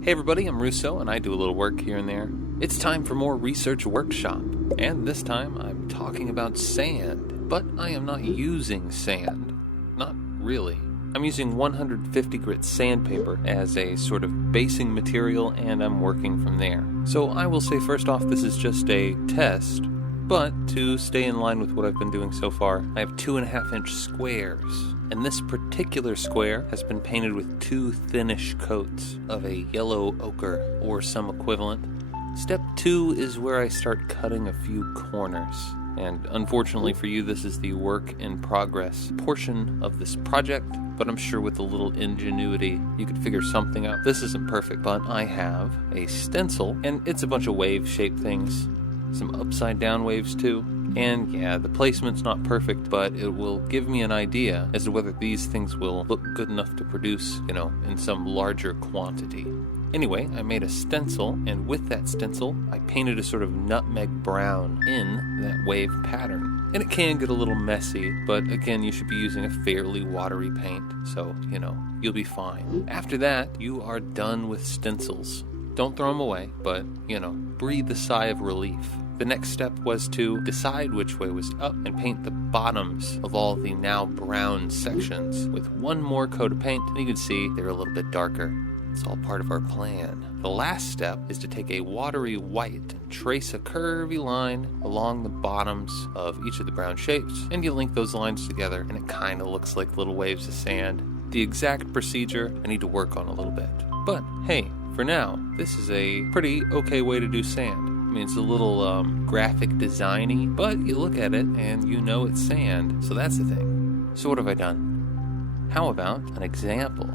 Hey everybody, I'm Russo, and I do a little work here and there. It's time for more Research Workshop, and this time I'm talking about sand. But I am not using sand. Not really. I'm using 150 grit sandpaper as a sort of basing material, and I'm working from there. So I will say first off, this is just a test, but to stay in line with what I've been doing so far, I have 2.5 inch squares. And this particular square has been painted with 2 thinnish coats of a yellow ochre or some equivalent. Step 2 is where I start cutting a few corners. And unfortunately for you, this is the work in progress portion of this project, but I'm sure with a little ingenuity, you could figure something out. This isn't perfect, but I have a stencil, and it's a bunch of wave-shaped things, some upside-down waves too. And yeah, the placement's not perfect, but it will give me an idea as to whether these things will look good enough to produce, in some larger quantity. Anyway, I made a stencil, and with that stencil, I painted a sort of nutmeg brown in that wave pattern. And it can get a little messy, but again, you should be using a fairly watery paint, so, you'll be fine. After that, you are done with stencils. Don't throw them away, but, breathe a sigh of relief. The next step was to decide which way was up and paint the bottoms of all the now brown sections with one more coat of paint, and you can see they're a little bit darker. It's all part of our plan. The last step is to take a watery white and trace a curvy line along the bottoms of each of the brown shapes, and you link those lines together, and it kind of looks like little waves of sand. The exact procedure I need to work on a little bit. But hey, for now, this is a pretty okay way to do sand. It's a little graphic designy, but you look at it and you know it's sand, so that's the thing. So what have I done? How about an example?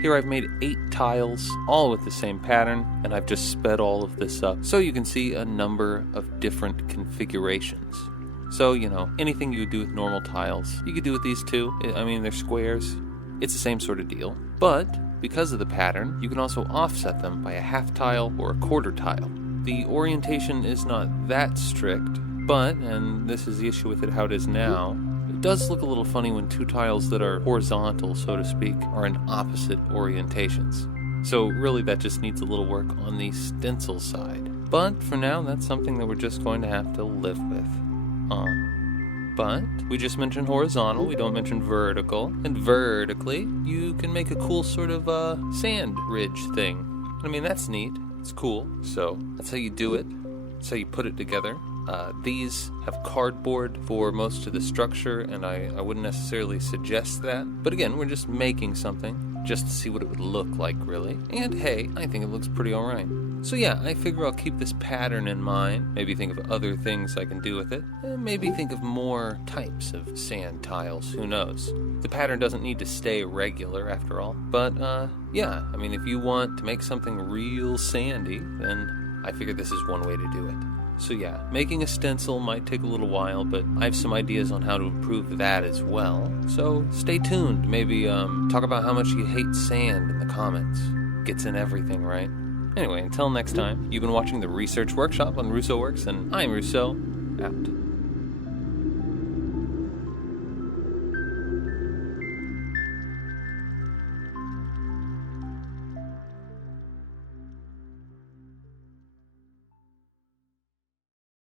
Here I've made 8 tiles, all with the same pattern, and I've just sped all of this up so you can see a number of different configurations. So, anything you would do with normal tiles, you could do with these too. They're squares. It's the same sort of deal. But because of the pattern, you can also offset them by a half tile or a quarter tile. The orientation is not that strict, but, and this is the issue with it how it is now, it does look a little funny when 2 tiles that are horizontal, so to speak, are in opposite orientations. So really that just needs a little work on the stencil side. But for now, that's something that we're just going to have to live with. But we just mentioned horizontal, we don't mention vertical, and vertically, you can make a cool sort of sand ridge thing. That's neat. It's cool, so that's how you do it. That's how you put it together. These have cardboard for most of the structure, and I wouldn't necessarily suggest that. But again, we're just making something, just to see what it would look like, really. And hey, I think it looks pretty alright. So yeah, I figure I'll keep this pattern in mind, maybe think of other things I can do with it, and maybe think of more types of sand tiles, who knows. The pattern doesn't need to stay regular, after all. But, yeah, if you want to make something real sandy, then I figure this is one way to do it. So yeah, making a stencil might take a little while, but I have some ideas on how to improve that as well. So stay tuned. Maybe talk about how much you hate sand in the comments. Gets in everything, right? Anyway, until next time, you've been watching the Research Workshop on Russo Works, and I'm Russo, out.